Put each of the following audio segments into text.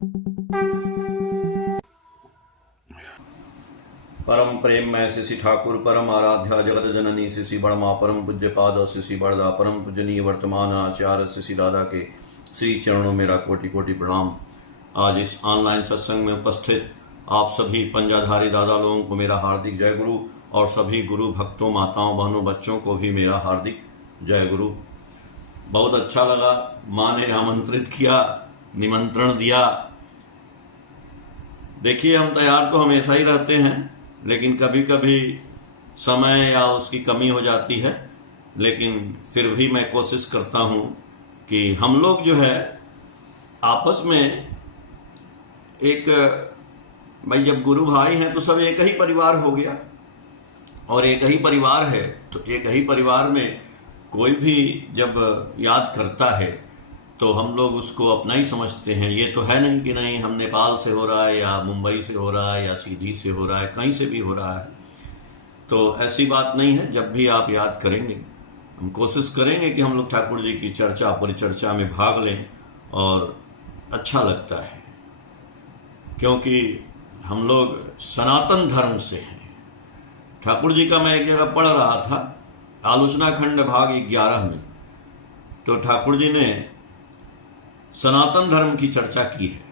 परम प्रेम में शिशि ठाकुर परम आराध्या जगत जननी शिशि बड़मा परम पूज्य पाद शिशि बड़दा परम पूजनीय वर्तमान आचार्य शिशि दादा के श्री चरणों मेरा कोटि कोटि प्रणाम। आज इस ऑनलाइन सत्संग में उपस्थित आप सभी पंजाधारी दादा लोगों को मेरा हार्दिक जय गुरु और सभी गुरु भक्तों माताओं बहनों बच्चों को भी मेरा हार्दिक जय गुरु। बहुत अच्छा लगा, माँ ने आमंत्रित किया, निमंत्रण दिया। देखिए, हम तैयार तो हमेशा ही रहते हैं, लेकिन कभी कभी समय या उसकी कमी हो जाती है। लेकिन फिर भी मैं कोशिश करता हूँ कि हम लोग जो है आपस में एक, भाई जब गुरु भाई हैं तो सब एक ही परिवार हो गया, और एक ही परिवार है तो एक ही परिवार में कोई भी जब याद करता है तो हम लोग उसको अपना ही समझते हैं। ये तो है नहीं कि नहीं हम नेपाल से हो रहा है या मुंबई से हो रहा है या सीधी से हो रहा है, कहीं से भी हो रहा है, तो ऐसी बात नहीं है। जब भी आप याद करेंगे, हम कोशिश करेंगे कि हम लोग ठाकुर जी की चर्चा परिचर्चा में भाग लें, और अच्छा लगता है क्योंकि हम लोग सनातन धर्म से हैं। ठाकुर जी का मैं एक जगह पढ़ रहा था, आलोचना खंड भाग 11 में, तो ठाकुर जी ने सनातन धर्म की चर्चा की है।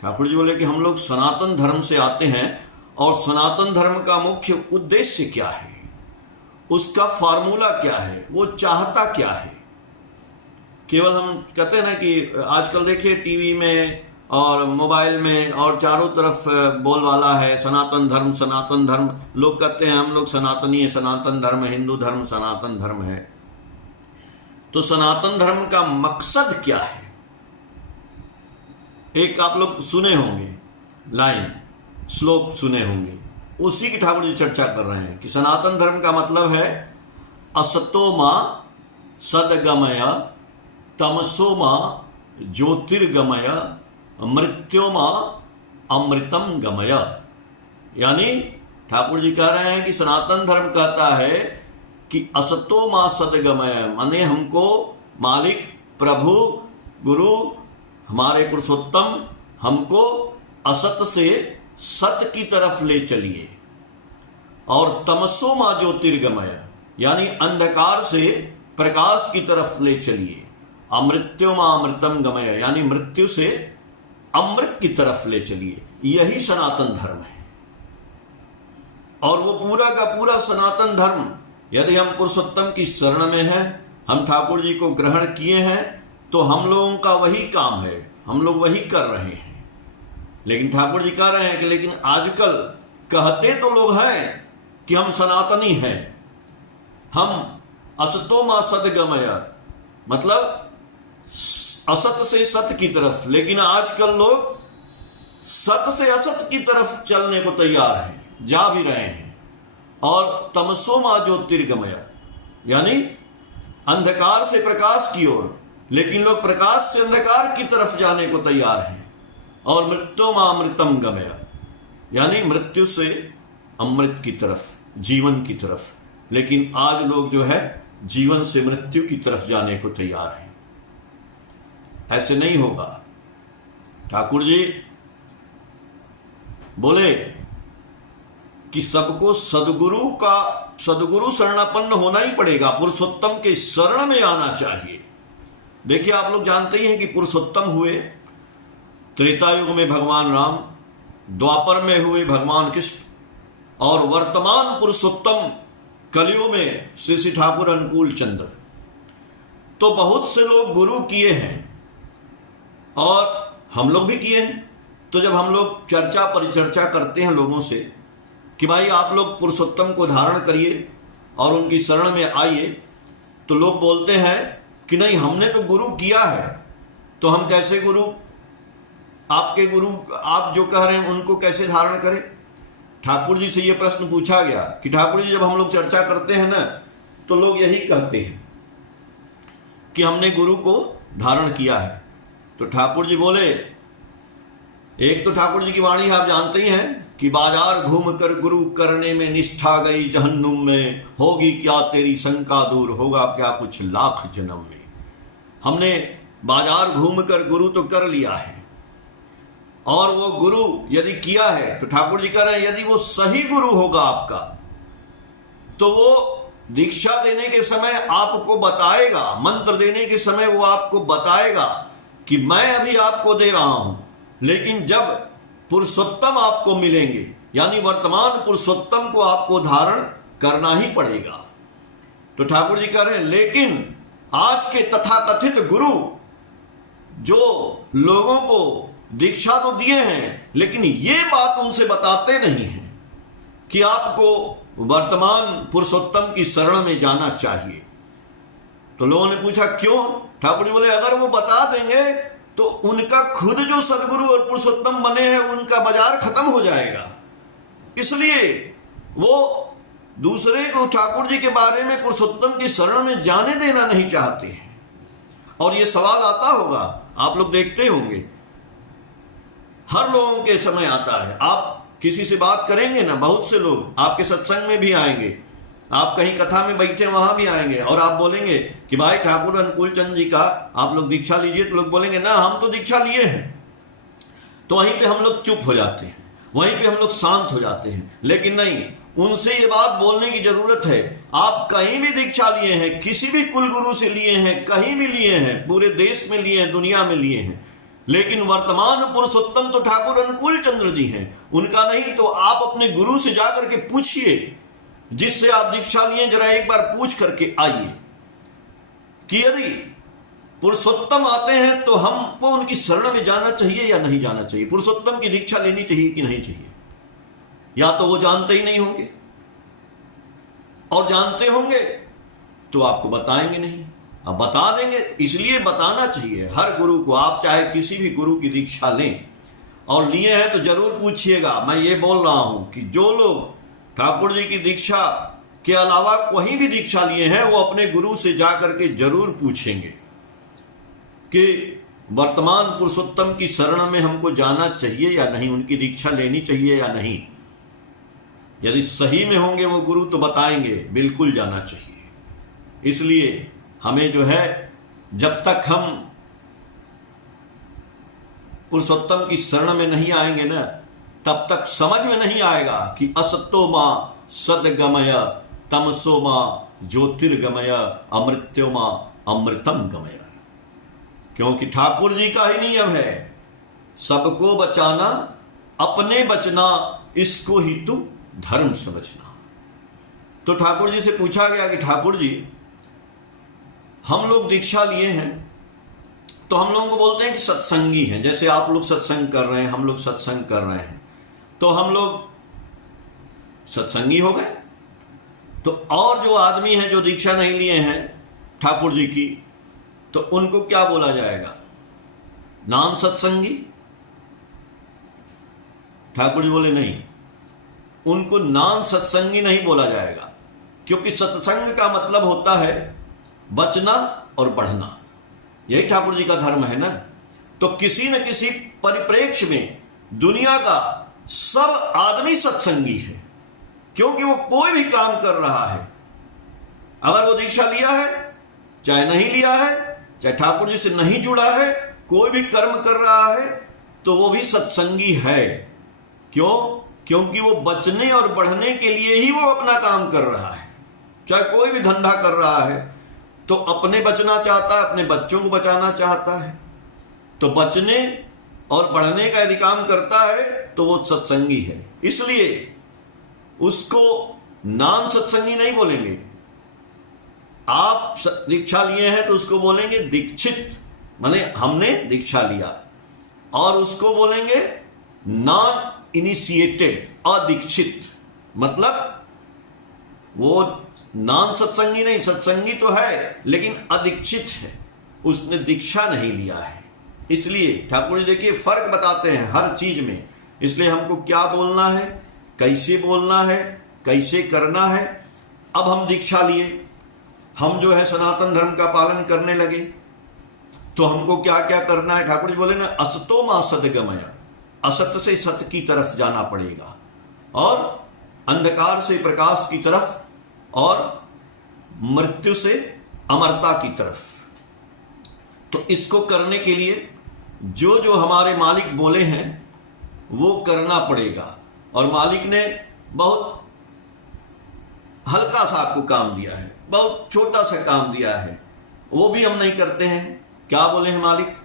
ठाकुर जी बोले कि हम लोग सनातन धर्म से आते हैं, और सनातन धर्म का मुख्य उद्देश्य क्या है, उसका फार्मूला क्या है, वो चाहता क्या है। केवल हम कहते हैं ना कि आजकल देखिए टीवी में और मोबाइल में और चारों तरफ बोलबाला है सनातन धर्म सनातन धर्म। लोग कहते हैं हम लोग सनातनी है, सनातन धर्म, हिंदू धर्म सनातन धर्म है। तो सनातन धर्म का मकसद क्या है? एक आप लोग सुने होंगे लाइन, श्लोक सुने होंगे, उसी की ठाकुर जी चर्चा कर रहे हैं कि सनातन धर्म का मतलब है असतो मा सदगमय तमसो मा ज्योतिर्गमय मृत्योमा अमृतम गमय। यानी ठाकुर जी कह रहे हैं कि सनातन धर्म कहता है कि असतो मा सदगमय, माने हमको मालिक प्रभु गुरु हमारे पुरुषोत्तम हमको असत से सत की तरफ ले चलिए, और तमसो मा ज्योतिर्गमय यानी अंधकार से प्रकाश की तरफ ले चलिए, अमृत्यो मा अमृतम गमय यानी मृत्यु से अमृत की तरफ ले चलिए। यही सनातन धर्म है। और वो पूरा का पूरा सनातन धर्म, यदि हम पुरुषोत्तम की शरण में हैं, हम ठाकुर जी को ग्रहण किए हैं, तो हम लोगों का वही काम है, हम लोग वही कर रहे हैं। लेकिन ठाकुर जी कह रहे हैं कि लेकिन आजकल कहते तो लोग हैं कि हम सनातनी हैं, हम असतो मा सदगमय मतलब असत से सत की तरफ, लेकिन आजकल लोग सत से असत की तरफ चलने को तैयार हैं, जा भी रहे हैं। और तमसो मा ज्योतिर्गमय यानी अंधकार से प्रकाश की ओर, लेकिन लोग प्रकाश से अंधकार की तरफ जाने को तैयार हैं। और मृत्यु मा अमृतम गमय यानी मृत्यु से अमृत की तरफ, जीवन की तरफ। लेकिन आज लोग जो है जीवन से मृत्यु की तरफ जाने को तैयार हैं। ऐसे नहीं होगा। ठाकुर जी बोले कि सबको सदगुरु शरणापन्न होना ही पड़ेगा, पुरुषोत्तम के शरण में आना चाहिए। देखिए, आप लोग जानते ही हैं कि पुरुषोत्तम हुए त्रेता युग में भगवान राम, द्वापर में हुए भगवान कृष्ण, और वर्तमान पुरुषोत्तम कलियुग में श्री ठाकुर अनुकूल चंद्र। तो बहुत से लोग गुरु किए हैं और हम लोग भी किए हैं। तो जब हम लोग चर्चा परिचर्चा करते हैं लोगों से कि भाई आप लोग पुरुषोत्तम को धारण करिए और उनकी शरण में आइए, तो लोग बोलते हैं कि नहीं हमने तो गुरु किया है, तो हम कैसे गुरु, आपके गुरु आप जो कह रहे हैं उनको कैसे धारण करें। ठाकुर जी से ये प्रश्न पूछा गया कि ठाकुर जी जब हम लोग चर्चा करते हैं ना, तो लोग यही कहते हैं कि हमने गुरु को धारण किया है। तो ठाकुर जी बोले, एक तो ठाकुर जी की वाणी आप जानते ही हैं कि बाजार घूम कर गुरु करने में निष्ठा गई जहन्नुम में, होगी क्या तेरी शंका दूर, होगा क्या कुछ लाख जन्म में। हमने बाजार घूम कर गुरु तो कर लिया है, और वो गुरु यदि किया है तो ठाकुर जी कह रहे हैं यदि वो सही गुरु होगा आपका तो वो दीक्षा देने के समय आपको बताएगा, मंत्र देने के समय वो आपको बताएगा कि मैं अभी आपको दे रहा हूं, लेकिन जब पुरुषोत्तम आपको मिलेंगे यानी वर्तमान पुरुषोत्तम को आपको धारण करना ही पड़ेगा। तो ठाकुर जी कह रहे हैं लेकिन आज के तथाकथित गुरु जो लोगों को दीक्षा तो दिए हैं लेकिन ये बात उनसे बताते नहीं हैं कि आपको वर्तमान पुरुषोत्तम की शरण में जाना चाहिए। तो लोगों ने पूछा क्यों? ठाकुर जी बोले अगर वो बता देंगे तो उनका खुद जो सदगुरु और पुरुषोत्तम बने हैं उनका बाजार खत्म हो जाएगा, इसलिए वो दूसरे को ठाकुर जी के बारे में पुरुषोत्तम की शरण में जाने देना नहीं चाहते हैं। और ये सवाल आता होगा, आप लोग देखते होंगे हर लोगों के समय आता है। आप किसी से बात करेंगे ना, बहुत से लोग आपके सत्संग में भी आएंगे, आप कहीं कथा में बैठे वहां भी आएंगे और आप बोलेंगे कि भाई ठाकुर अनुकूल चंद जी का आप लोग दीक्षा लीजिए, तो लोग बोलेंगे ना हम तो दीक्षा लिए हैं। तो वहीं पे हम लोग चुप हो जाते हैं, वहीं पे हम लोग शांत हो जाते हैं। लेकिन नहीं, उनसे ये बात बोलने की जरूरत है। आप कहीं भी दीक्षा लिए हैं, किसी भी कुल गुरु से लिए हैं, कहीं भी लिए हैं, पूरे देश में लिए हैं, दुनिया में लिए हैं, लेकिन वर्तमान पुरुषोत्तम तो ठाकुर अनुकूल चंद्र जी हैं, उनका नहीं। तो आप अपने गुरु से जाकर के पूछिए, जिससे आप दीक्षा लिए जरा एक बार पूछ करके आइए कि यदि पुरुषोत्तम आते हैं तो हमको उनकी शरण में जाना चाहिए या नहीं जाना चाहिए, पुरुषोत्तम की दीक्षा लेनी चाहिए कि नहीं चाहिए। या तो वो जानते ही नहीं होंगे, और जानते होंगे तो आपको बताएंगे नहीं। अब बता देंगे, इसलिए बताना चाहिए हर गुरु को। आप चाहे किसी भी गुरु की दीक्षा लें और लिए हैं तो जरूर पूछिएगा। मैं ये बोल रहा हूं कि जो लोग ठाकुर जी की दीक्षा के अलावा कोई भी दीक्षा लिए हैं वो अपने गुरु से जाकर के जरूर पूछेंगे कि वर्तमान पुरुषोत्तम की शरण में हमको जाना चाहिए या नहीं, उनकी दीक्षा लेनी चाहिए या नहीं। यदि सही में होंगे वो गुरु तो बताएंगे बिल्कुल जाना चाहिए। इसलिए हमें जो है, जब तक हम पुरुषोत्तम की शरण में नहीं आएंगे ना, तब तक समझ में नहीं आएगा कि असतो मां सदगमय तमसो मां ज्योतिर्गमय अमृत्यो मां अमृतम गमय। क्योंकि ठाकुर जी का ही नियम है, सबको बचाना अपने बचना, इसको ही तू धर्म समझना। तो ठाकुर जी से पूछा गया कि ठाकुर जी हम लोग दीक्षा लिए हैं तो हम लोगों को बोलते हैं कि सत्संगी हैं, जैसे आप लोग सत्संग कर रहे हैं, हम लोग सत्संग कर रहे हैं, तो हम लोग सत्संगी हो गए। तो और जो आदमी हैं जो दीक्षा नहीं लिए हैं ठाकुर जी की, तो उनको क्या बोला जाएगा? नाम सत्संगी। ठाकुर जी बोले नहीं, उनको नाम सत्संगी नहीं बोला जाएगा, क्योंकि सत्संग का मतलब होता है बचना और बढ़ना। यही ठाकुर जी का धर्म है ना। तो किसी न किसी परिप्रेक्ष्य में दुनिया का सब आदमी सत्संगी है, क्योंकि वो कोई भी काम कर रहा है, अगर वो दीक्षा लिया है चाहे नहीं लिया है, चाहे ठाकुर जी से नहीं जुड़ा है, कोई भी कर्म कर रहा है तो वो भी सत्संगी है। क्यों? क्योंकि वो बचने और बढ़ने के लिए ही वो अपना काम कर रहा है। चाहे कोई भी धंधा कर रहा है तो अपने बचना चाहता है, अपने बच्चों को बचाना चाहता है, तो बचने और बढ़ने का यदि काम करता है तो वो सत्संगी है। इसलिए उसको नाम सत्संगी नहीं बोलेंगे। आप दीक्षा लिए हैं तो उसको बोलेंगे दीक्षित, माने हमने दीक्षा लिया, और उसको बोलेंगे नॉन इनिशिएटेड, अदीक्षित, मतलब वो नाम सत्संगी नहीं, सत्संगी तो है लेकिन अदीक्षित है, उसने दीक्षा नहीं लिया है। इसलिए ठाकुर जी देखिए फर्क बताते हैं हर चीज में। इसलिए हमको क्या बोलना है, कैसे बोलना है, कैसे करना है। अब हम दीक्षा लिए, हम जो है सनातन धर्म का पालन करने लगे, तो हमको क्या क्या करना है? ठाकुर जी बोले ना, असतो मां सदगमय, असत्य से सत्य की तरफ जाना पड़ेगा, और अंधकार से प्रकाश की तरफ, और मृत्यु से अमरता की तरफ। तो इसको करने के लिए जो जो हमारे मालिक बोले हैं वो करना पड़ेगा। और मालिक ने बहुत हल्का सा आपको काम दिया है, बहुत छोटा सा काम दिया है, वो भी हम नहीं करते हैं। क्या बोले हैं मालिक?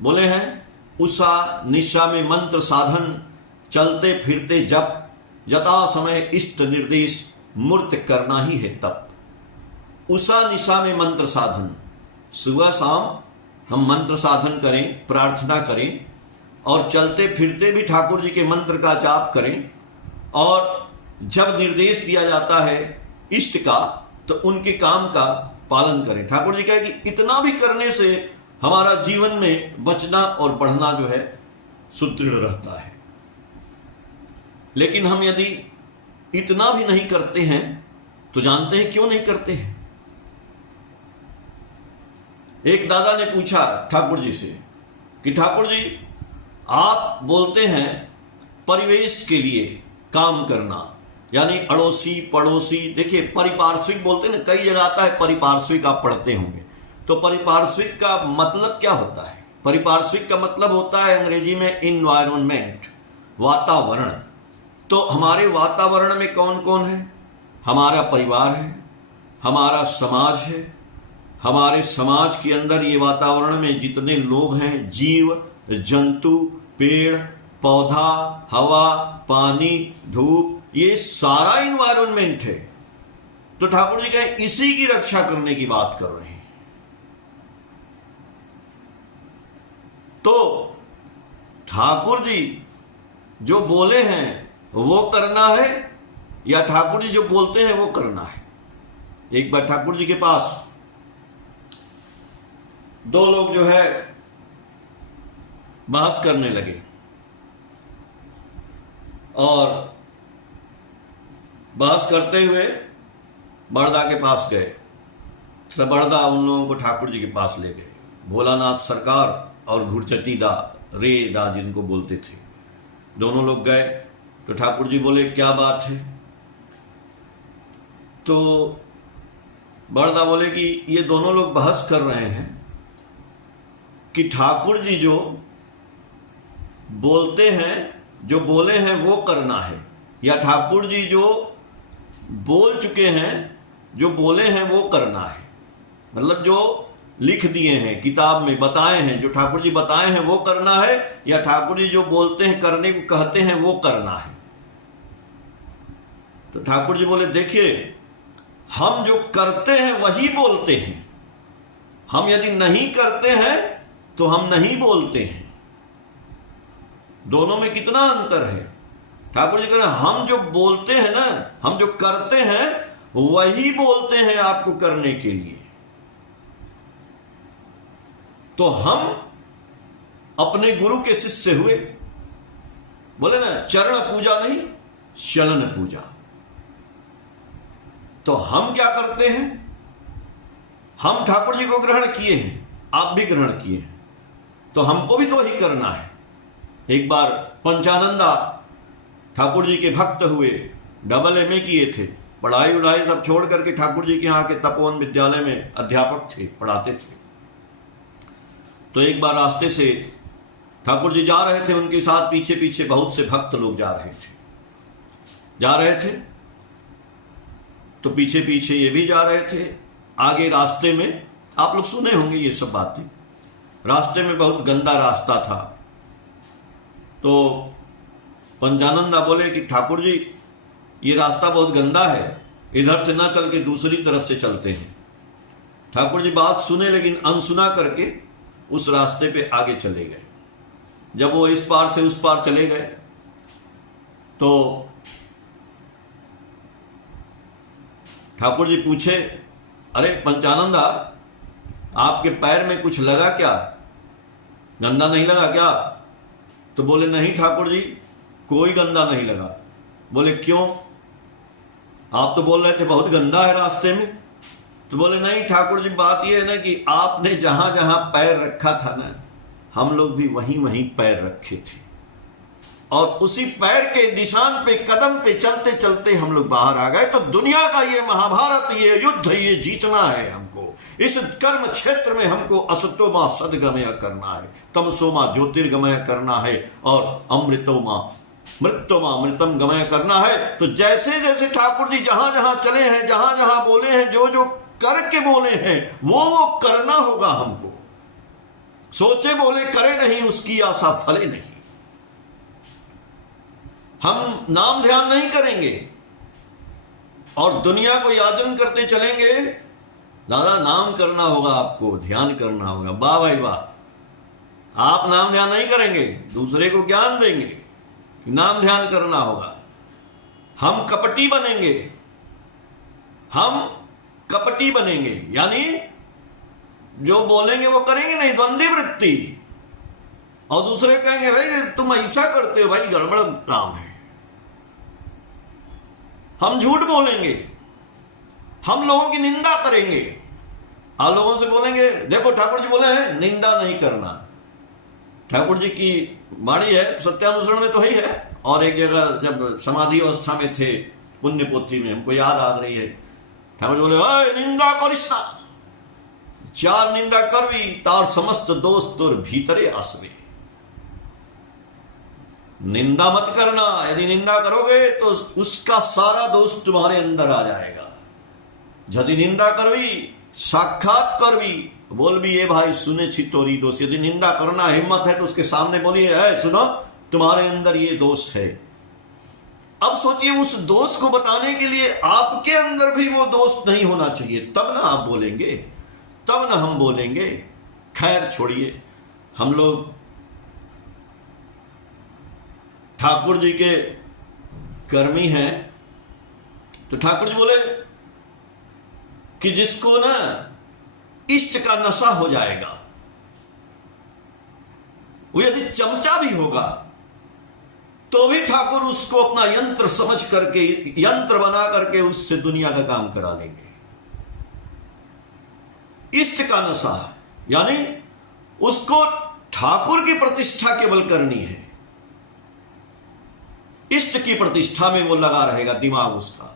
बोले हैं उषा निशा में मंत्र साधन, चलते फिरते जप, जता समय इष्ट निर्देश, मूर्त करना ही है तप। उषा निशा में मंत्र साधन, सुबह शाम हम मंत्र साधन करें, प्रार्थना करें, और चलते फिरते भी ठाकुर जी के मंत्र का जाप करें। और जब निर्देश दिया जाता है इष्ट का तो उनके काम का पालन करें। ठाकुर जी कहे कि इतना भी करने से हमारा जीवन में बचना और बढ़ना जो है सुदृढ़ रहता है। लेकिन हम यदि इतना भी नहीं करते हैं तो जानते हैं क्यों नहीं करते हैं? एक दादा ने पूछा ठाकुर जी से कि ठाकुर जी, आप बोलते हैं परिवेश के लिए काम करना, यानी अड़ोसी पड़ोसी, देखिए परिपार्श्विक बोलते हैं ना, कई जगह आता है परिपार्श्विक, आप पढ़ते होंगे। तो परिपार्श्विक का मतलब क्या होता है? परिपार्श्विक का मतलब होता है अंग्रेजी में इन्वायरमेंट, वातावरण। तो हमारे वातावरण में कौन कौन है? हमारा परिवार है, हमारा समाज है। हमारे समाज के अंदर ये वातावरण में जितने लोग हैं, जीव जंतु, पेड़ पौधा, हवा, पानी, धूप, ये सारा इन्वायरमेंट है। तो ठाकुर जी कहे इसी की रक्षा करने की बात कर रहे हैं। तो ठाकुर जी जो बोले हैं वो करना है, या ठाकुर जी जो बोलते हैं वो करना है? एक बार ठाकुर जी के पास दो लोग जो है बहस करने लगे, और बहस करते हुए बड़दा के पास गए। तो बड़दा उन लोगों को ठाकुर जी के पास ले गए। भोलानाथ सरकार और घुड़चटी दा, रे दा जिनको बोलते थे, दोनों लोग गए। तो ठाकुर जी बोले क्या बात है? तो बड़दा बोले कि ये दोनों लोग बहस कर रहे हैं कि ठाकुर जी जो बोलते हैं, जो बोले हैं वो करना है, या ठाकुर जी जो बोल चुके हैं, जो बोले हैं वो करना है। मतलब जो लिख दिए हैं किताब में, बताए हैं, जो ठाकुर जी बताए हैं वो करना है, या ठाकुर जी जो बोलते हैं करने को कहते हैं वो करना है। तो ठाकुर जी बोले देखिए, हम जो करते हैं वही बोलते हैं। हम यदि नहीं करते हैं तो हम नहीं बोलते हैं। दोनों में कितना अंतर है? ठाकुर जी कह रहे हैं हम जो बोलते हैं ना, हम जो करते हैं वही बोलते हैं आपको करने के लिए। तो हम अपने गुरु के शिष्य हुए। बोले ना, चरण पूजा नहीं चलन पूजा। तो हम क्या करते हैं? हम ठाकुर जी को ग्रहण किए हैं, आप भी ग्रहण किए हैं, तो हमको भी तो वही करना है। एक बार पंचानंदा ठाकुर जी के भक्त हुए, डबल एमए किए थे, पढ़ाई उढ़ाई सब छोड़ करके ठाकुर जी के यहाँ के तपोवन विद्यालय में अध्यापक थे, पढ़ाते थे। तो एक बार रास्ते से ठाकुर जी जा रहे थे, उनके साथ पीछे पीछे बहुत से भक्त लोग जा रहे थे। तो पीछे पीछे ये भी जा रहे थे। आगे रास्ते में, आप लोग सुने होंगे ये सब बातें, रास्ते में बहुत गंदा रास्ता था। तो पंचानंदा बोले कि ठाकुर जी ये रास्ता बहुत गंदा है, इधर से ना चल के दूसरी तरफ से चलते हैं। ठाकुर जी बात सुने लेकिन अनसुना करके उस रास्ते पे आगे चले गए। जब वो इस पार से उस पार चले गए तो ठाकुर जी पूछे, अरे पंचानंदा, आपके पैर में कुछ लगा क्या? गंदा नहीं लगा क्या? तो बोले नहीं ठाकुर जी, कोई गंदा नहीं लगा। बोले क्यों? आप तो बोल रहे थे बहुत गंदा है रास्ते में। तो बोले नहीं ठाकुर जी, बात यह है ना कि आपने जहां जहां पैर रखा था ना, हम लोग भी वहीं वहीं पैर रखे थे। और उसी पैर के निशान पे, कदम पे चलते चलते हम लोग बाहर आ गए। तो दुनिया का ये महाभारत, ये युद्ध, ये जीतना है हमको। इस कर्म क्षेत्र में हमको असतोमा सदगमय करना है, तमसोमा ज्योतिर्गमय करना है, और अमृतोमा मृत्योमा मृतम गमय करना है। तो जैसे जैसे ठाकुर जी जहां जहां चले हैं, जहां जहां बोले हैं, जो जो करके बोले हैं, वो करना होगा हमको। सोचे बोले करे नहीं, उसकी आशा फले नहीं। हम नाम ध्यान नहीं करेंगे और दुनिया को याचन करते चलेंगे। दादा नाम करना होगा, आपको ध्यान करना होगा। वाह भाई वाह, आप नाम ध्यान नहीं करेंगे, दूसरे को ज्ञान देंगे, नाम ध्यान करना होगा। हम कपटी बनेंगे, हम कपटी बनेंगे, यानी जो बोलेंगे वो करेंगे नहीं, द्वंद्वी वृत्ति। और दूसरे कहेंगे भाई तुम ऐसा करते हो, भाई गड़बड़ काम है। हम झूठ बोलेंगे, हम लोगों की निंदा करेंगे। आप लोगों से बोलेंगे देखो ठाकुर जी बोले हैं निंदा नहीं करना। ठाकुर जी की वाणी है, सत्यानुसरण में तो ही है। और एक जगह जब समाधि अवस्था में थे, पुण्य पोथी में हमको याद आ रही है, ठाकुर जी बोले निंदा करिस्ता, चार निंदा करवी तार समस्त दोस्त और भीतरे आसवे। निंदा मत करना, यदि निंदा करोगे तो उसका सारा दोष तुम्हारे अंदर आ जाएगा। यदि निंदा करवी साक्षात करवी, बोल भी ये भाई सुने छी तोरी दोष। यदि निंदा करना हिम्मत है तो उसके सामने बोलिए है सुनो तुम्हारे अंदर ये दोष है। अब सोचिए उस दोष को बताने के लिए आपके अंदर भी वो दोष नहीं होना चाहिए, तब ना आप बोलेंगे, तब ना हम बोलेंगे। खैर छोड़िए, हम लोग ठाकुर जी के कर्मी हैं। तो ठाकुर जी बोले कि जिसको ना इष्ट का नशा हो जाएगा, वो यदि चमचा भी होगा तो भी ठाकुर उसको अपना यंत्र समझ करके, यंत्र बना करके उससे दुनिया का काम करा लेंगे। इष्ट का नशा यानी उसको ठाकुर की प्रतिष्ठा केवल करनी है, इष्ट की प्रतिष्ठा में वो लगा रहेगा दिमाग उसका।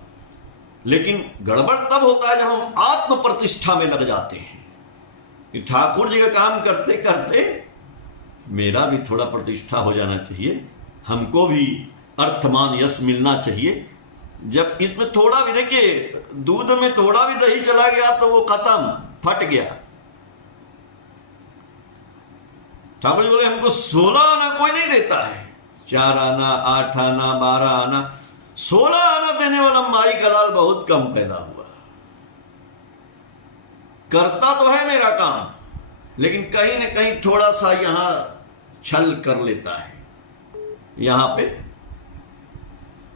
लेकिन गड़बड़ तब होता है जब हम आत्म प्रतिष्ठा में लग जाते हैं कि ठाकुर जी का काम करते करते मेरा भी थोड़ा प्रतिष्ठा हो जाना चाहिए, हमको भी अर्थमान यश मिलना चाहिए। जब इसमें थोड़ा भी, देखिए दूध में थोड़ा भी दही चला गया तो वो खत्म, फट गया। ठाकुर जी बोले हमको 16 आना कोई नहीं देता है, 4 आना, 8 आना, 12 आना, 16 आना देने वाला माई का लाल बहुत कम पैदा हुआ। करता तो है मेरा काम, लेकिन कहीं ना कहीं थोड़ा सा यहां छल कर लेता है यहां पे।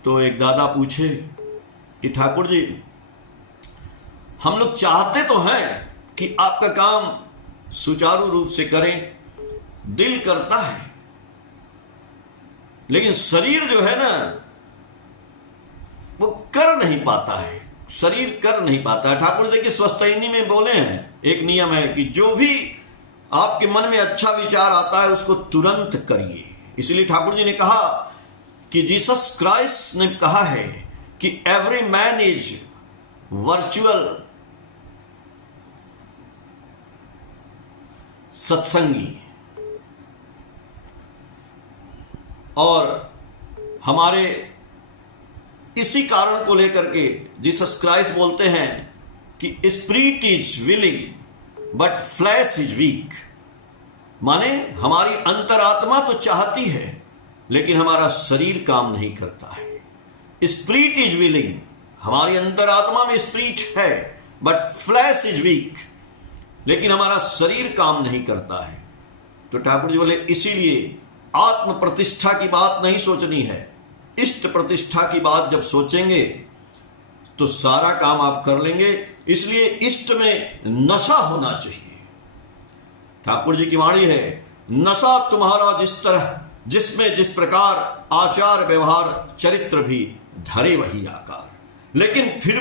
तो एक दादा पूछे कि ठाकुर जी हम लोग चाहते तो हैं कि आपका काम सुचारू रूप से करें, दिल करता है, लेकिन शरीर जो है ना वो कर नहीं पाता है, शरीर कर नहीं पाता है। ठाकुर देखिए स्वस्थायनी में बोले हैं, एक नियम है कि जो भी आपके मन में अच्छा विचार आता है उसको तुरंत करिए। इसलिए ठाकुर जी ने कहा कि जीसस क्राइस्ट ने कहा है कि एवरी मैन इज वर्चुअल सत्संगी। और हमारे इसी कारण को लेकर के जीसस क्राइस्ट बोलते हैं कि spirit is willing but flash is weak. माने हमारी अंतरात्मा तो चाहती है लेकिन हमारा शरीर काम नहीं करता है। स्पिरिट इज विलिंग, हमारी अंतरात्मा में स्पिरिट है, बट फ्लैश इज वीक, लेकिन हमारा शरीर काम नहीं करता है। तो ठाकुर जी बोले इसीलिए आत्म प्रतिष्ठा की बात नहीं सोचनी है, इष्ट प्रतिष्ठा की बात जब सोचेंगे तो सारा काम आप कर लेंगे। इसलिए इष्ट में नशा होना चाहिए। ठाकुर जी की वाणी है, नशा तुम्हारा जिस तरह, जिसमें जिस प्रकार आचार व्यवहार चरित्र भी धरे वही आकार। लेकिन फिर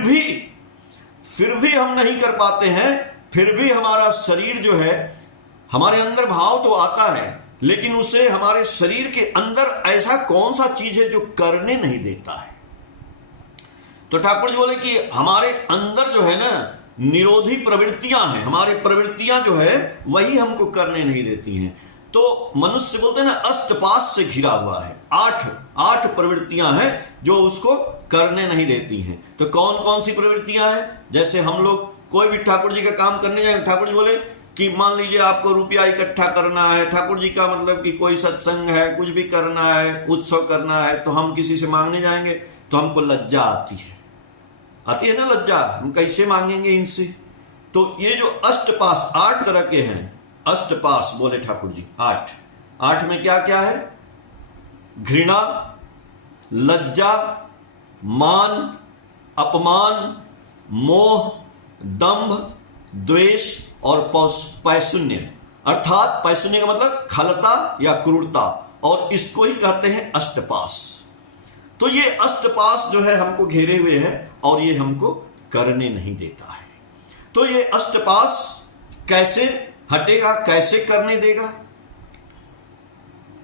भी हम नहीं कर पाते हैं, फिर भी हमारा शरीर जो है, हमारे अंदर भाव तो आता है, लेकिन उसे हमारे शरीर के अंदर ऐसा कौन सा चीज है जो करने नहीं देता है। तो ठाकुर जी बोले कि हमारे अंदर जो है ना निरोधी प्रवृत्तियां हैं, हमारी प्रवृत्तियां जो है वही हमको करने नहीं देती हैं। तो मनुष्य बोलते हैं ना अष्टपाश से घिरा हुआ है, आठ प्रवृत्तियां हैं जो उसको करने नहीं देती हैं। तो कौन कौन सी प्रवृत्तियां हैं? जैसे हम लोग कोई भी ठाकुर जी का काम करने जाए, ठाकुर जी बोले कि मान लीजिए आपको रुपया इकट्ठा करना है, ठाकुर जी का मतलब कि कोई सत्संग है, कुछ भी करना है, उत्सव करना है, तो हम किसी से मांगने जाएंगे तो हमको लज्जा आती है ना लज्जा, हम कैसे मांगेंगे इनसे। तो ये जो अष्टपाश 8 तरह के हैं, अष्टपाश बोले ठाकुर जी 8 में क्या क्या है? घृणा, लज्जा, मान, अपमान, मोह, दंभ, द्वेष और पैशून्य। अर्थात पैशून्य का मतलब खलता या क्रूरता, और इसको ही कहते हैं अष्टपाश। तो ये अष्टपाश जो है हमको घेरे हुए है और ये हमको करने नहीं देता है। तो ये अष्टपाश कैसे हटेगा, कैसे करने देगा,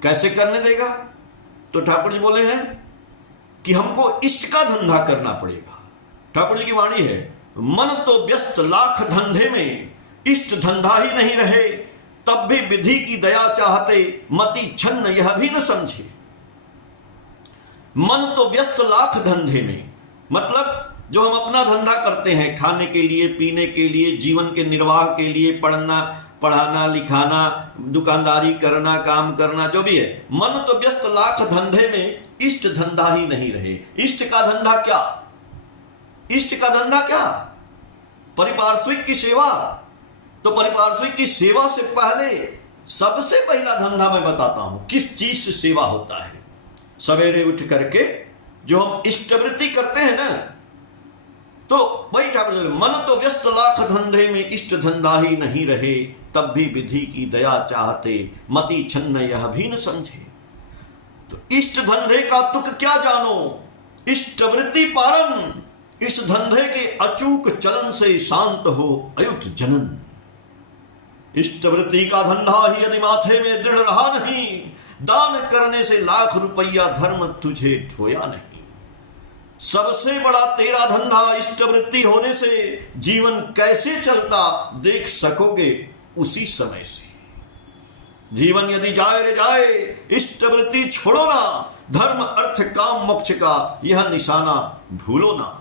कैसे करने देगा? तो ठाकुर जी बोले हैं कि हमको इष्ट का धंधा करना पड़ेगा। ठाकुर जी की वाणी है, मन तो व्यस्त लाख धंधे में, इष्ट धंधा ही नहीं रहे, तब भी विधि की दया चाहते, मति छन्न यह भी न समझे। मन तो व्यस्त लाख धंधे में, मतलब जो हम अपना धंधा करते हैं खाने के लिए, पीने के लिए, जीवन के निर्वाह के लिए, पढ़ाना लिखाना, दुकानदारी करना, काम करना, जो भी है, मन तो व्यस्त लाख धंधे में, इष्ट धंधा ही नहीं रहे। इष्ट का धंधा क्या? इष्ट का धंधा क्या? परिपार्श्विक की सेवा। तो परिपार्श्विक की सेवा से पहले सबसे पहला धंधा मैं बताता हूं किस चीज से सेवा होता है। सवेरे उठ करके जो हम इष्टवृत्ति करते हैं ना, तो वही ठाकुर जी, मन तो व्यस्त लाख धंधे में, इष्ट धंधा ही नहीं रहे, तब भी विधि की दया चाहते, मति छन्न यह भी न समझे। तो इष्ट धंधे का तुक क्या जानो, इष्टवृत्ति पालन, इस धंधे के अचूक चलन से शांत हो अयुत जनन। इष्टवृत्ति का धंधा ही यदि माथे में दृढ़ रहा नहीं, दान करने से लाख रुपया धर्म तुझे ढोया नहीं। सबसे बड़ा तेरा धंधा इष्टवृत्ति होने से जीवन कैसे चलता देख सकोगे उसी समय से। जीवन यदि जाए रे जाए, इष्टवृत्ति छोड़ो ना, धर्म अर्थ काम मोक्ष का यह निशाना भूलो ना।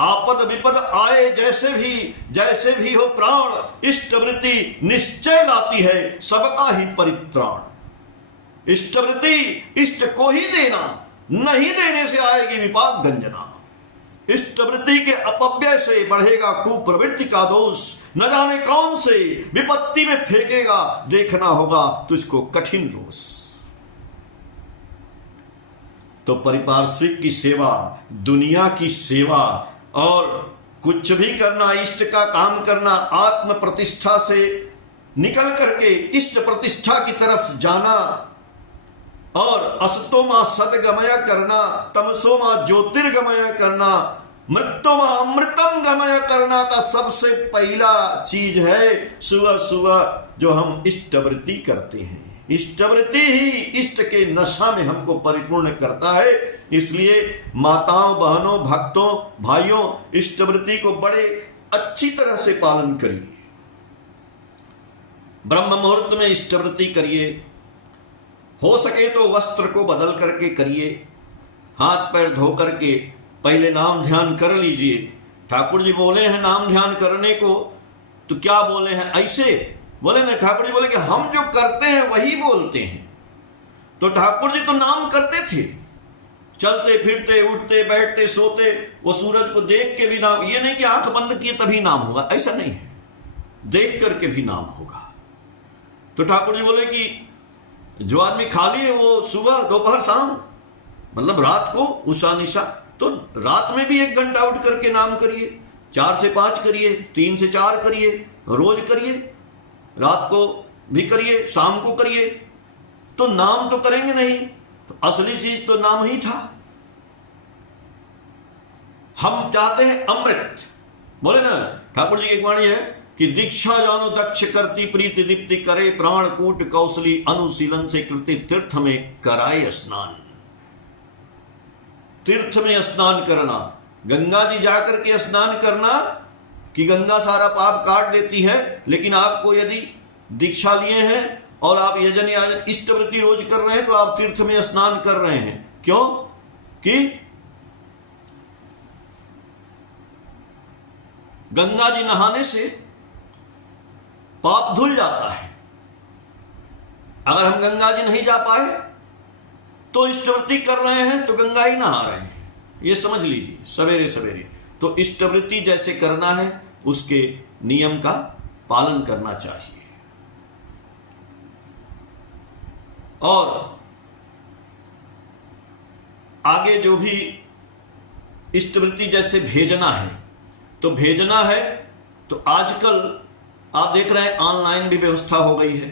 आपद विपद आए जैसे भी हो प्राण, इष्टवृत्ति निश्चय लाती है सबका ही परित्राण। इष्टवृत्ति इष्ट को ही देना, नहीं देने से आएगी विपाक गंजना। इष्टवृत्ति के अपव्यय से बढ़ेगा कुप्रवृत्ति का दोष, न जाने कौन से विपत्ति में फेंकेगा, देखना होगा तुझको कठिन रोष। तो परिपार्श्विक की सेवा, दुनिया की सेवा और कुछ भी करना, इष्ट का काम करना, आत्म प्रतिष्ठा से निकल करके इष्ट प्रतिष्ठा की तरफ जाना, और असतोमा सदगमय करना, तमसोमा ज्योतिर्गमय करना, मृत्योमा अमृतम गमय करना का सबसे पहला चीज है सुबह सुबह जो हम इष्टवृत्ति करते हैं। इष्टवृत्ति ही इष्ट के नशा में हमको परिपूर्ण करता है। इसलिए माताओं, बहनों, भक्तों, भाइयों, इष्टवृत्ति को बड़े अच्छी तरह से पालन करिए। ब्रह्म मुहूर्त में इष्टवृत्ति करिए, हो सके तो वस्त्र को बदल करके करिए, हाथ पैर धो करके पहले नाम ध्यान कर लीजिए। ठाकुर जी बोले हैं नाम ध्यान करने को, तो क्या बोले हैं? ऐसे बोले ना, ठाकुर जी बोले कि हम जो करते हैं वही बोलते हैं। तो ठाकुर जी तो नाम करते थे, चलते फिरते, उठते बैठते, सोते, वो सूरज को देख के भी नाम, ये नहीं कि आंख बंद किए तभी नाम होगा, ऐसा नहीं है, देख करके भी नाम होगा। तो ठाकुर जी बोले कि जो आदमी खाली है वो सुबह, दोपहर, शाम, मतलब रात को उषा निशा, तो रात में भी 1 घंटा उठ करके नाम करिए, 4 से 5 करिए, 3 से 4 करिए, रोज करिए, रात को भी करिए, शाम को करिए। तो नाम तो करेंगे नहीं, तो असली चीज तो नाम ही था। हम चाहते हैं अमृत। बोले ना ठाकुर जी की एक वाणी है कि दीक्षा जानो दक्ष करती प्रीति दीप्ति करे, प्राण कूट कौशली अनुशीलन से कृति तीर्थ में कराए स्नान। तीर्थ में स्नान करना, गंगा जी जाकर के स्नान करना कि गंगा सारा पाप काट देती है, लेकिन आपको यदि दीक्षा लिए हैं और आप यजन याजन इष्टवृत्ति रोज कर रहे हैं तो आप तीर्थ में स्नान कर रहे हैं। क्यों? कि गंगा जी नहाने से पाप धुल जाता है। अगर हम गंगा जी नहीं जा पाए तो इष्टवृत्ति कर रहे हैं तो गंगा ही नहा रहे हैं, ये समझ लीजिए सवेरे सवेरे। तो इष्टवृत्ति जैसे करना है उसके नियम का पालन करना चाहिए। और आगे जो भी इष्टवृत्ति जैसे भेजना है तो भेजना है तो आजकल आप देख रहे हैं ऑनलाइन भी व्यवस्था हो गई है।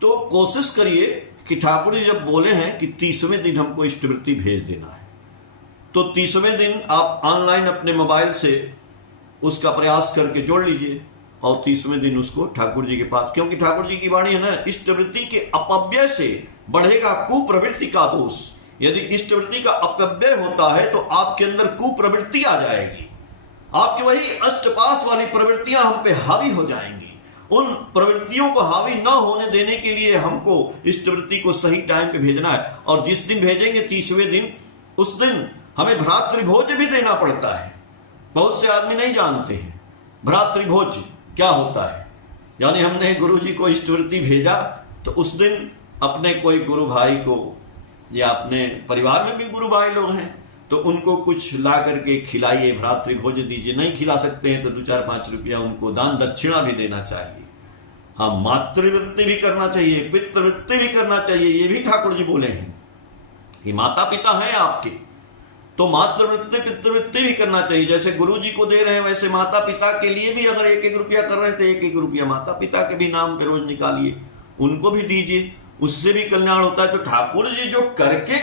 तो कोशिश करिए कि ठाकुर जी जब बोले हैं कि 30वें दिन हमको इष्टवृत्ति भेज देना है तो 30वें दिन आप ऑनलाइन अपने मोबाइल से उसका प्रयास करके जोड़ लीजिए और 30वें दिन उसको ठाकुर जी के पास, क्योंकि ठाकुर जी की वाणी है ना, इष्टवृत्ति के अपव्यय से बढ़ेगा कुप्रवृत्ति का दोष। यदि इष्टवृत्ति का अपव्यय होता है तो आपके अंदर कुप्रवृत्ति आ जाएगी, आपकी वही अष्टपास वाली प्रवृत्तियां हम पे हावी हो जाएंगी। उन प्रवृत्तियों को हावी न होने देने के लिए हमको इष्टवृत्ति को सही टाइम पे भेजना है। और जिस दिन भेजेंगे 30वें दिन, उस दिन हमें भ्रातृभोज भी देना पड़ता है। बहुत से आदमी नहीं जानते हैं भ्रातृभोज क्या होता है। यानी हमने गुरु जी को इष्टवृत्ति भेजा तो उस दिन अपने कोई गुरु भाई को या अपने परिवार में भी गुरु भाई लोग हैं तो उनको कुछ ला करके खिलाइए, भ्रातृभोज दीजिए। नहीं खिला सकते हैं तो 2-4-5 रुपया उनको दान दक्षिणा भी देना चाहिए। हाँ, मातृवृत्ति भी करना चाहिए, पितृवृत्ति भी करना चाहिए। ये भी ठाकुर जी बोले हैं कि माता पिता हैं आपके तो मातृवृत्ति पितृवृत्ति भी करना चाहिए। जैसे गुरु जी को दे रहे हैं वैसे माता पिता के लिए भी अगर 1-1 रुपया कर रहे हैं तो 1-1 रुपया माता पिता के भी नाम पे रोज निकालिए, उनको भी दीजिए, उससे भी कल्याण होता है। तो ठाकुर जी जो करके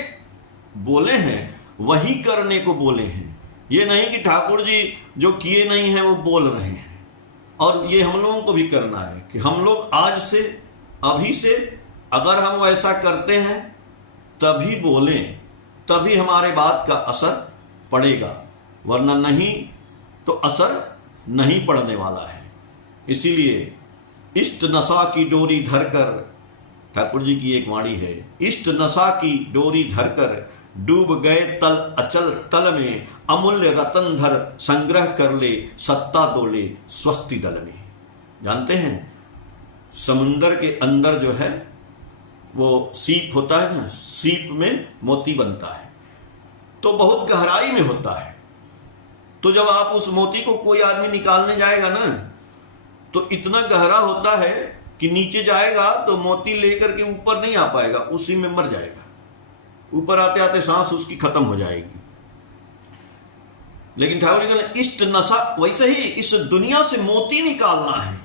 बोले हैं वही करने को बोले हैं। ये नहीं कि ठाकुर जी जो किए नहीं है वो बोल रहे हैं। और ये हम लोगों को भी करना है कि हम लोग आज से, अभी से अगर हम वैसा करते हैं तभी बोलें, तभी हमारे बात का असर पड़ेगा, वरना नहीं तो असर नहीं पड़ने वाला है। इसीलिए इष्ट नशा की डोरी धरकर, ठाकुर जी की एक वाणी है, इष्ट नशा की डोरी धरकर डूब गए तल अचल तल में, अमूल्य रतन धर संग्रह कर ले, सत्ता डोले स्वस्ति दल में। जानते हैं समुंदर के अंदर जो है वो सीप होता है ना, सीप में मोती बनता है तो बहुत गहराई में होता है। तो जब आप उस मोती को कोई आदमी निकालने जाएगा ना तो इतना गहरा होता है कि नीचे जाएगा तो मोती लेकर के ऊपर नहीं आ पाएगा, उसी में मर जाएगा। ऊपर आते आते सांस उसकी खत्म हो जाएगी। लेकिन ठाकुर जी ने इष्ट नशा, वैसे ही इस दुनिया से मोती निकालना है।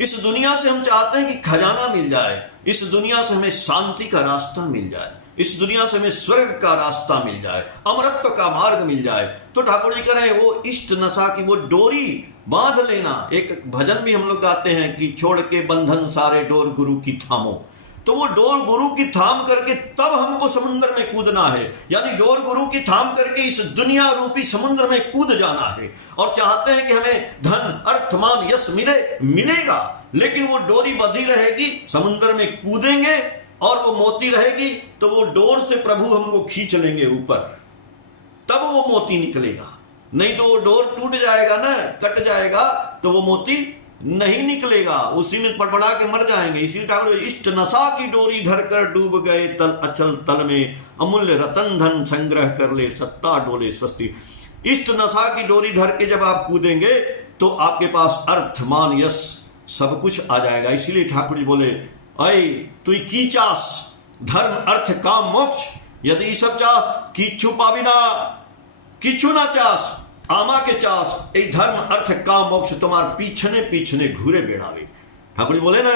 इस दुनिया से हम चाहते हैं कि खजाना मिल जाए, इस दुनिया से हमें शांति का रास्ता मिल जाए, इस दुनिया से हमें स्वर्ग का रास्ता मिल जाए, अमरत्व का मार्ग मिल जाए। तो ठाकुर जी कह रहे हैं वो इष्ट नशा की वो डोरी बांध लेना। एक भजन भी हम लोग गाते हैं कि छोड़ के बंधन सारे डोर गुरु की थामो। तो वो डोर गुरु की थाम करके तब हमको समुद्र में कूदना है। यानी डोर गुरु की थाम करके इस दुनिया रूपी समुद्र में कूद जाना है। और चाहते हैं कि हमें धन अर्थ मान यश मिलेगा, लेकिन वो डोरी बंधी रहेगी, समुद्र में कूदेंगे और वो मोती रहेगी तो वो डोर से प्रभु हमको खींच लेंगे ऊपर, तब वो मोती निकलेगा। नहीं तो वो डोर टूट जाएगा ना, कट जाएगा तो वो मोती नहीं निकलेगा, उसी में पड़पड़ा के मर जाएंगे। इसीलिए ठाकुर इष्ट नशा की डोरी धरकर डूब गए तल अचल तल में, अमूल्य रतन धन संग्रह कर ले, सत्ता डोले स्वस्ति। इष्ट नशा की डोरी धर के जब आप कूदेंगे तो आपके पास अर्थ मान यश सब कुछ आ जाएगा। इसीलिए ठाकुर जी बोले अय तुई की चास धर्म अर्थ काम मोक्ष, यदि सब चास किच्छु पाविना, किच्छु ना चास आमा के चास, एक धर्म अर्थ काम मोक्ष तुम्हार पीछने पीछने घूरे बेड़ावे। ठाकुर जी बोले ना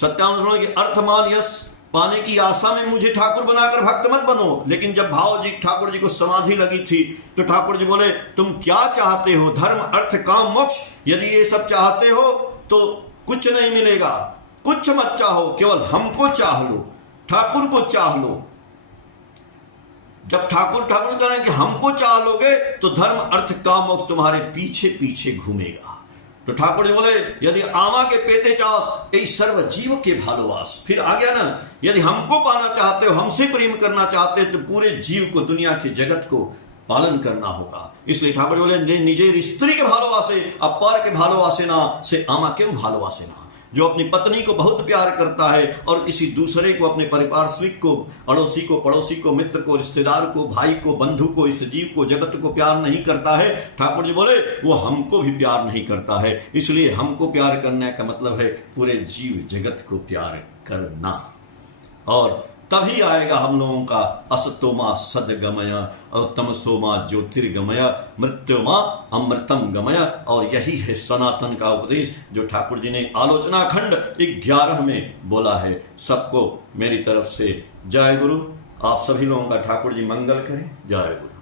सत्यानुसरण की अर्थ मान यश पाने की आशा में मुझे ठाकुर बनाकर भक्त मत बनो। लेकिन जब भाव जी ठाकुर जी को समाधि लगी थी तो ठाकुर जी बोले तुम क्या चाहते हो, धर्म अर्थ काम मोक्ष, यदि ये सब चाहते हो तो कुछ नहीं मिलेगा। कुछ मत चाहो, केवल हमको चाह लो, ठाकुर को चाह लो। जब ठाकुर ठाकुर करें कि हमको चाह लोगे तो धर्म अर्थ काम मोक्ष तुम्हारे पीछे पीछे घूमेगा। तो ठाकुर जी बोले यदि आमा के पेते चास यही सर्व जीव के भालोवास। फिर आ गया ना, यदि हमको पाना चाहते हो, हमसे प्रेम करना चाहते हो तो पूरे जीव को, दुनिया के जगत को पालन करना होगा। इसलिए ठाकुर बोले निजे स्त्री के भालोवासे अब पर के भालोवासे ना से आमा क्यों भालोवासे ना। जो अपनी पत्नी को बहुत प्यार करता है और किसी दूसरे को, अपने पारिपार्श्विक को, अड़ोसी को, पड़ोसी को, मित्र को, रिश्तेदार को, भाई को, बंधु को, इस जीव को, जगत को प्यार नहीं करता है, ठाकुर जी बोले वो हमको भी प्यार नहीं करता है। इसलिए हमको प्यार करने का मतलब है पूरे जीव जगत को प्यार करना। और तभी आएगा हम लोगों का असतोमा सदगमय और तमसोमा ज्योतिर्गमय मृत्युमा अमृतम गमय। और यही है सनातन का उपदेश जो ठाकुर जी ने आलोचना खंड 11 में बोला है। सबको मेरी तरफ से जय गुरु। आप सभी लोगों का ठाकुर जी मंगल करें। जय गुरु।